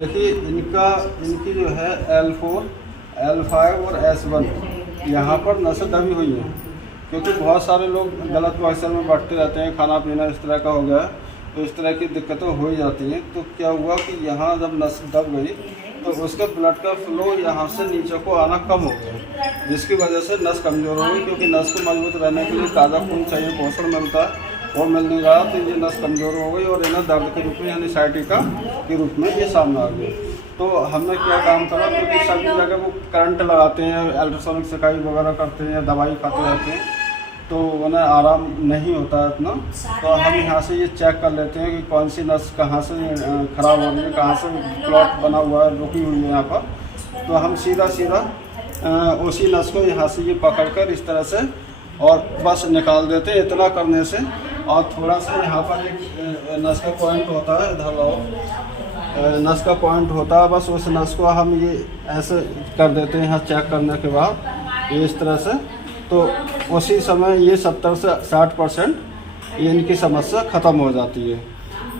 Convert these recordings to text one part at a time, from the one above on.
देखिए इनकी जो है L4, L5 और S1 यहाँ पर नसें दबी हुई हैं, क्योंकि बहुत सारे लोग गलत पॉजिशन में बैठते रहते हैं, खाना पीना इस तरह का हो गया, तो इस तरह की दिक्कतें हो ही जाती हैं। तो क्या हुआ कि यहाँ जब नस दब गई तो उसका ब्लड का फ्लो यहाँ से नीचे को आना कम हो गया, जिसकी वजह से नस कमज़ोर हो गई। क्योंकि नस को मजबूत रहने के लिए ताज़ा खून चाहिए, पोषण मिलता है, और मिल नहीं रहा, तो ये नस कमज़ोर हो गई और इन्हें दर्द के रूप में यानी साइटिका के रूप में ये सामने आ गया। तो हमने क्या काम करा, क्योंकि सभी जगह वो करंट लगाते हैं, अल्ट्रासोनिक सिकाई वगैरह करते हैं, दवाई खाते रहते हैं, तो उन्हें आराम नहीं होता है इतना। तो हम यहाँ से ये चेक कर लेते हैं कि कौन सी नस कहाँ से ख़राब हो रही है, कहाँ से क्लॉट बना हुआ है, रुकी हुई है यहाँ पर। तो हम सीधा उसी नस को यहाँ से ये पकड़कर इस तरह से और बस निकाल देते हैं। इतना करने से, और थोड़ा सा यहाँ पर एक नस का पॉइंट होता है, इधर लाओ, नस का पॉइंट होता है, बस उस नस को हम ये ऐसे कर देते हैं यहाँ चेक करने के बाद, ये इस तरह से। तो उसी समय ये 70 से 60% ये इनकी समस्या ख़त्म हो जाती है।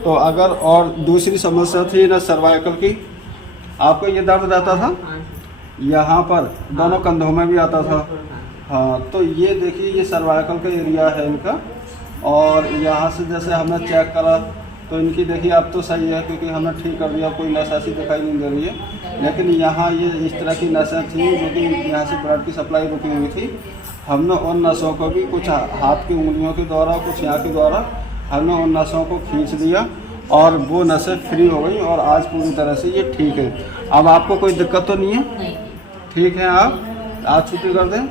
तो अगर और दूसरी समस्या थी ना सर्वाइकल की, आपको ये दर्द रहता था यहाँ पर, दोनों कंधों में भी आता था। हाँ, तो ये देखिए ये सर्वाइकल का एरिया है इनका, और यहाँ से जैसे हमने चेक करा तो इनकी देखिए अब तो सही है, क्योंकि हमने ठीक कर दिया, कोई नस ऐसी दिखाई नहीं दे रही है। लेकिन यहाँ ये इस तरह की नसें थी जो कि यहाँ से ब्लड की सप्लाई रुकी हुई थी। हमने उन नसों को भी कुछ हाथ की उंगलियों के द्वारा, कुछ यहाँ के द्वारा हमने उन नसों को खींच दिया, और वो नसें फ्री हो गई, और आज पूरी तरह से ये ठीक है। अब आपको कोई दिक्कत तो नहीं है? ठीक है, आप आज छुट्टी कर दें।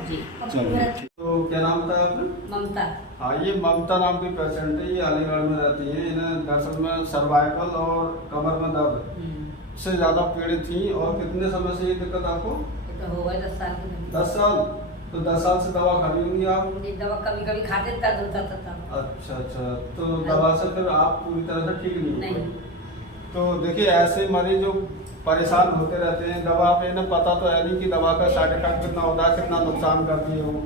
चलिए, तो क्या नाम था आपने? ममता। हाँ, ये ममता नाम की पेशेंट है, ये अलीगढ़ में रहती है। इन्हें दरअसल में सर्वाइकल और कमर में दर्द से ज़्यादा पीड़ित थी। और कितने समय से ये दिक्कत आपको? तो हो गए 10 साल। 10 साल? तो 10 साल से दवा खा रही होंगी आप? दवा कभी कभी खाते, दर्द होता था। अच्छा, तो दवा से फिर आप पूरी तरह से ठीक नहीं नहीं। तो देखिए ऐसे मरीज जो परेशान होते रहते हैं, दवा पे इन्हें पता तो है नहीं कि दवा का साइड इफेक्ट कितना होता है, कितना नुकसान करती है वो।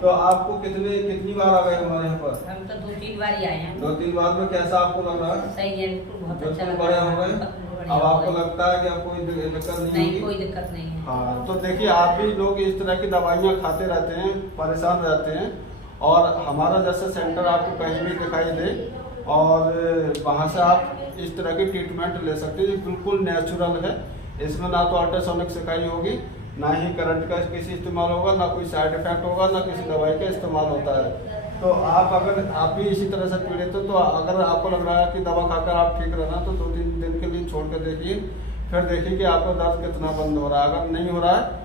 तो आपको कितनी बार आ गए हमारे यहाँ पर? हम तो 2-3 बार ही आए हैं। 2-3 बार में कैसा आपको लग रहा है? सही है, बहुत अच्छा लग बढ़िया रहा हो है। गए? अब आपको लगता है कि अब कोई दिक्कत नहीं होगी? कोई दिक्कत नहीं है। हाँ, तो देखिए आप भी लोग इस तरह की दवाइयाँ खाते रहते हैं, परेशान रहते हैं, और हमारा जैसे सेंटर आपको कहीं भी दिखाई दे, और वहाँ से आप इस तरह की ट्रीटमेंट ले सकते हैं, बिल्कुल नेचुरल है। इसमें ना तो अल्ट्रासोनिक सिकाई होगी, ना ही करंट का किसी इस्तेमाल होगा, ना कोई साइड इफेक्ट होगा, ना किसी दवाई का इस्तेमाल होता है। तो अगर आप भी इसी तरह से पीड़ित हो, तो अगर आपको लग रहा है कि दवा खाकर आप ठीक रहना, तो 2-3 दिन के लिए छोड़ कर देखिए, फिर देखिए कि आपका दर्द कितना बंद हो रहा है। अगर नहीं हो रहा है,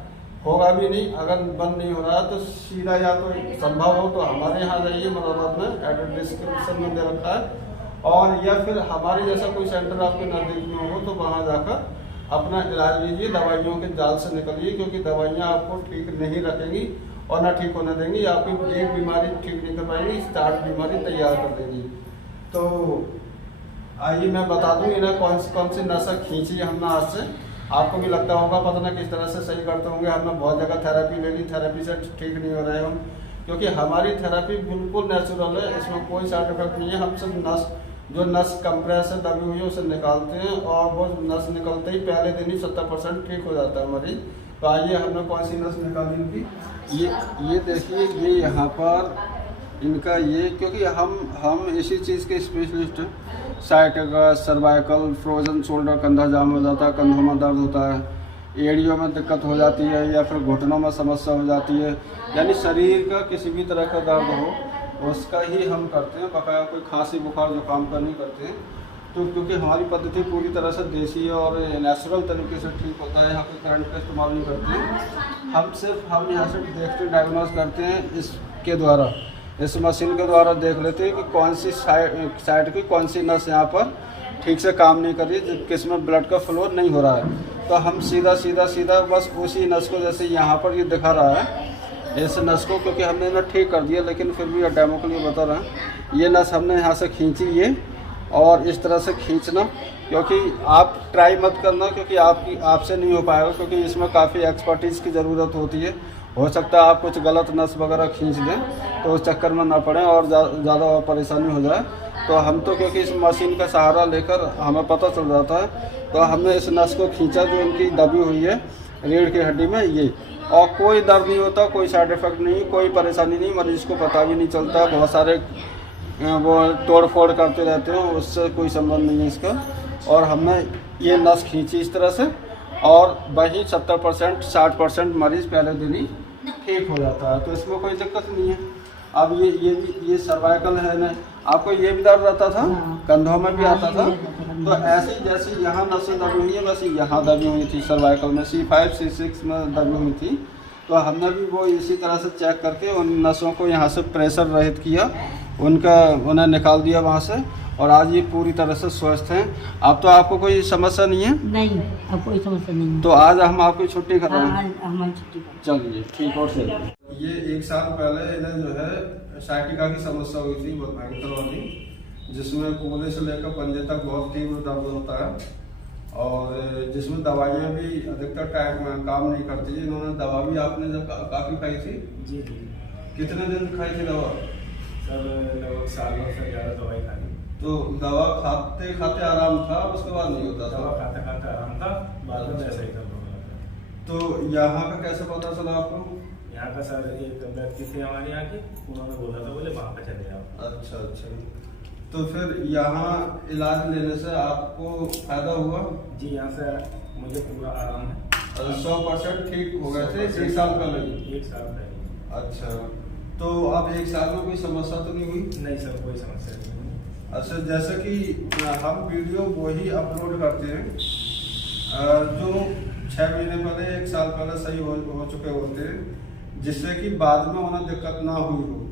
होगा भी नहीं, अगर बंद नहीं हो रहा है, तो सीधा या तो संभव हो तो हमारे यहाँ जाइए, मुरादाबाद में एड्रेस डिस्क्रिप्शन में दे रखा है, और या फिर हमारे जैसा कोई सेंटर आपके नज़दीक में हो तो वहाँ जाकर अपना इलाज लीजिए, दवाइयों के जाल से निकलिए, क्योंकि दवाइयाँ आपको ठीक नहीं रखेंगी और ना ठीक होने देंगी। आपकी एक बीमारी ठीक नहीं कर पाएंगी, 60 बीमारी तैयार कर देंगी। तो आइए मैं बता दूं इन्हें कौन सी नसें खींची हमने आज से। आपको भी लगता होगा पता ना किस तरह से सही करते होंगे। हमने बहुत जगह थेरेपी ले ली, थेरेपी से ठीक नहीं हो रहे हम, क्योंकि हमारी थेरेपी बिल्कुल नेचुरल है, इसमें कोई साइड इफेक्ट नहीं है। हम सिर्फ जो नस कंप्रेस है, दबी हुई है, उसे निकालते हैं, और वो नस निकलते ही पहले दिन ही 70% ठीक हो जाता है मरीज। तो आइए हमने कौन सी नस निकाली इनकी, ये देखिए, ये यहाँ पर इनका ये, क्योंकि हम इसी चीज़ के स्पेशलिस्ट हैं। साइटिका, सर्वाइकल, फ्रोजन शोल्डर, कंधा जाम हो जाता है, कंधों में दर्द होता है, एड़ियों में दिक्कत हो जाती है, या फिर घुटनों में समस्या हो जाती है, यानी शरीर का किसी भी तरह का दर्द हो उसका ही हम करते हैं। बकाया कोई खांसी बुखार जुकाम का नहीं करते हैं। तो क्योंकि हमारी पद्धति पूरी तरह से देसी और नेचुरल तरीके से ठीक होता है, यहाँ पे करंट का इस्तेमाल नहीं करते हैं। हम यहाँ से देखते डायग्नोज करते हैं इसके द्वारा, इस मशीन के द्वारा देख लेते हैं कि कौन सी साइड की कौन सी नस यहाँ पर ठीक से काम नहीं कर रही, किसमें ब्लड का फ्लो नहीं हो रहा है। तो हम सीधा बस उसी नस को, जैसे यहाँ पर ये दिखा रहा है, इस नस को, क्योंकि हमने ना ठीक कर दिया, लेकिन फिर भी डेमो के लिए बता रहे हैं, ये नस हमने यहाँ से खींची, ये, और इस तरह से खींचना, क्योंकि आप ट्राई मत करना, क्योंकि आपसे नहीं हो पाएगा, क्योंकि इसमें काफ़ी एक्सपर्टीज़ की ज़रूरत होती है। हो सकता है आप कुछ गलत नस वगैरह खींच दें, तो उस चक्कर में ना पड़ें और ज़्यादा और परेशानी हो जाए। तो हम तो क्योंकि इस मशीन का सहारा लेकर हमें पता चल जाता है, तो हमने इस नस को खींचा जो इनकी दबी हुई है रीढ़ की हड्डी में ये, और कोई दर्द नहीं होता, कोई साइड इफेक्ट नहीं, कोई परेशानी नहीं, मरीज को पता भी नहीं चलता। बहुत सारे वो तोड़ फोड़ करते रहते हो, उससे कोई संबंध नहीं है इसका। और हमने ये नस खींची इस तरह से, और वही 70% 60% मरीज पहले दिन ही ठीक हो जाता है, तो इसमें कोई दिक्कत नहीं है। अब ये सर्वाइकल है ना, आपको ये भी दर्द रहता था, कंधों में भी आता था, तो ऐसे जैसे यहाँ नसें दबी हुई है वैसे यहाँ दबी हुई थी सर्वाइकल में, C5 C6 में दबी हुई थी। तो हमने भी वो इसी तरह से चेक करके उन नसों को यहाँ से प्रेशर रहित किया, उन्हें निकाल दिया वहाँ से, और आज ये पूरी तरह से स्वस्थ हैं। अब तो आपको कोई समस्या नहीं है? नहीं, अब कोई समस्या नहीं। तो आज हम आपकी छुट्टी कर रहे हैं। हमारी छुट्टी चलिए ठीक। और ये 1 साल पहले इन्हें जो है साइटिका की समस्या हुई थी बहुत भयंकर वाली, जिसमें पूरे से लेकर पंजे तक बहुत तीव्र दर्द होता है, और जिसमें दवाइयाँ भी अधिकतर टाइम में काम नहीं करती। इन्होंने दवा भी आपने जब काफ़ी खाई थी? जी। कितने दिन खाई थी दवा? सर लगभग साल भर से ज़्यादा दवाई खाई। तो दवा खाते खाते आराम था, उसके बाद नहीं होता था? दवा खाते खाते आराम था, बाद में वैसा ही दर्द हो रहा था। तो यहाँ का कैसे पता चला आपको? यहाँ का सर एक व्यक्ति थे हमारे यहाँ के, उन्होंने बोला था, बोले वहाँ पे चले जाओ। अच्छा अच्छा। तो फिर यहाँ इलाज लेने से आपको फायदा हुआ? जी, यहाँ से मुझे पूरा आराम है। 100% ठीक हो गए थे 1 साल पहले? 1 साल पहले। अच्छा, तो अब 1 साल में कोई समस्या तो नहीं हुई? नहीं सर, कोई समस्या नहीं हुई। अच्छा, जैसे कि हम वीडियो वही अपलोड करते हैं जो 6 महीने पहले 1 साल पहले सही हो चुके होते हैं, जिससे कि बाद में उन्हें दिक्कत ना हुई हो।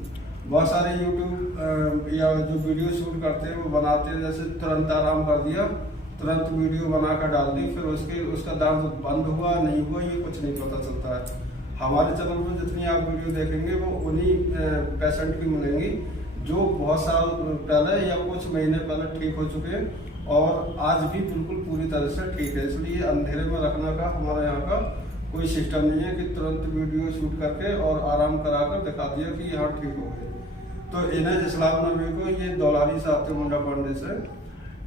बहुत सारे यूट्यूब या जो वीडियो शूट करते हैं वो बनाते हैं, जैसे तुरंत आराम कर दिया, तुरंत वीडियो बना कर डाल दी, फिर उसका दर्द बंद हुआ नहीं हुआ ये कुछ नहीं पता चलता है। हमारे चैनल में जितनी आप वीडियो देखेंगे वो उन्हीं पेशेंट की मिलेंगी जो बहुत साल पहले या कुछ महीने पहले ठीक हो चुके हैं और आज भी बिल्कुल पूरी तरह से ठीक है। इसलिए अंधेरे में रखने का हमारे यहाँ का कोई सिस्टम नहीं है कि तुरंत वीडियो शूट करके और आराम कराकर दिखा दिया कि यहाँ ठीक हो गए। तो इन्हें इस्लाम नबी को ये दौलारी साहब थे मुंडा पांडे से,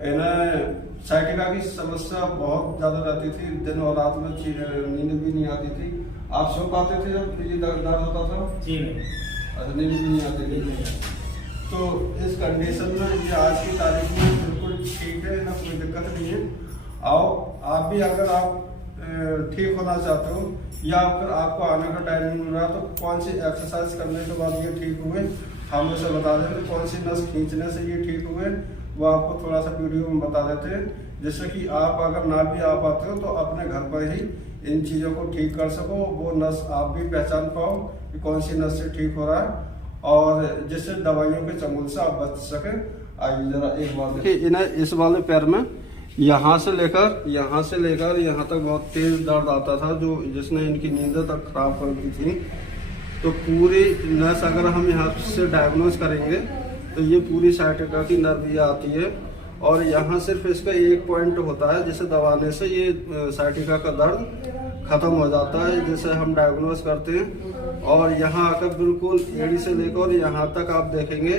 इन्हें साइटिका की समस्या बहुत ज़्यादा रहती थी, दिन और रात में नींद भी नहीं आती थी। आप सो पाते थे जब ये दर्द होता था? जी नहीं। अच्छा, नींद भी नहीं आती थी। तो इस कंडीशन में ये आज की तारीख में बिल्कुल ठीक है ना, कोई दिक्कत नहीं है। आओ आप भी, अगर आप ठीक होना चाहते हो या फिर आपको आने का टाइम नहीं मिल रहा तो कौन सी एक्सरसाइज करने के बाद ये ठीक हुए हम उसे बता देते, कौन सी नस खींचने से ये ठीक हुए वो आपको थोड़ा सा वीडियो में बता देते हैं, जिससे कि आप अगर ना भी आ पाते हो तो अपने घर पर ही इन चीज़ों को ठीक कर सको, वो नस आप भी पहचान पाओ कि कौन सी नस से ठीक हो रहा है, और जिससे दवाइयों के चंगुल से आप बच सके। आइए जरा एक बार देखिए, इन्हें इस वाले पैर में यहाँ से लेकर यहाँ तक बहुत तेज दर्द आता था, जो जिसने इनकी नींद तक खराब कर दी थी। तो पूरी नस अगर हम यहाँ से डायग्नोज करेंगे तो ये पूरी साइटिका की नर्व आती है, और यहाँ सिर्फ इसका एक पॉइंट होता है जिसे दबाने से ये साइटिका का दर्द खत्म हो जाता है, जिसे हम डायग्नोज करते हैं। और यहाँ आकर बिल्कुल एड़ी से लेकर यहाँ तक आप देखेंगे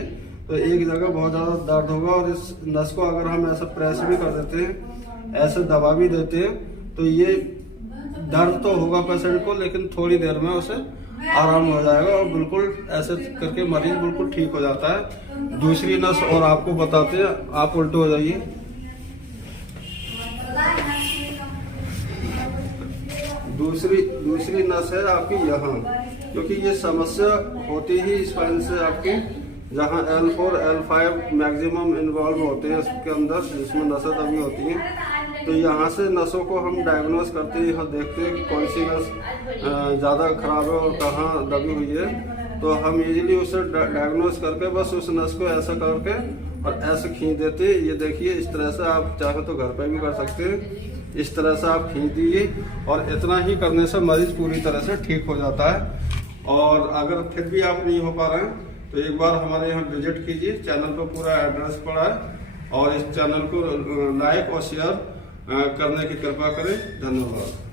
तो एक जगह बहुत ज़्यादा दर्द होगा, और इस नस को अगर हम ऐसा प्रेस भी कर देते हैं, ऐसे दबा भी देते हैं, तो ये दर्द तो होगा पेशेंट को, लेकिन थोड़ी देर में उसे आराम हो जाएगा और बिल्कुल ऐसे करके मरीज बिल्कुल ठीक हो जाता है। दूसरी नस और आपको बताते हैं, आप उल्टे हो जाइए। दूसरी नस है आपकी यहाँ, क्योंकि ये समस्या होती ही स्पाइन से आपकी, जहाँ L4 L5 मैक्सिमम इन्वॉल्व होते हैं इसके अंदर, जिसमें नसें दबी होती हैं। तो यहाँ से नसों को हम डायग्नोज करते हैं, यहाँ देखते हैं कि कौन सी नस ज़्यादा खराब है और कहाँ दबी हुई है। तो हम इजीली उसे डायग्नोज करके बस उस नस को ऐसा करके और ऐसे खींच देते हैं। ये देखिए, इस तरह से आप चाहे तो घर पे भी कर सकते हैं, इस तरह से आप खींच दीजिए, और इतना ही करने से मरीज पूरी तरह से ठीक हो जाता है। और अगर फिर भी आप नहीं हो पा रहे हैं तो एक बार हमारे यहाँ विजिट कीजिए, चैनल पर पूरा एड्रेस पड़ा है, और इस चैनल को लाइक और शेयर करने की कृपा करें। धन्यवाद।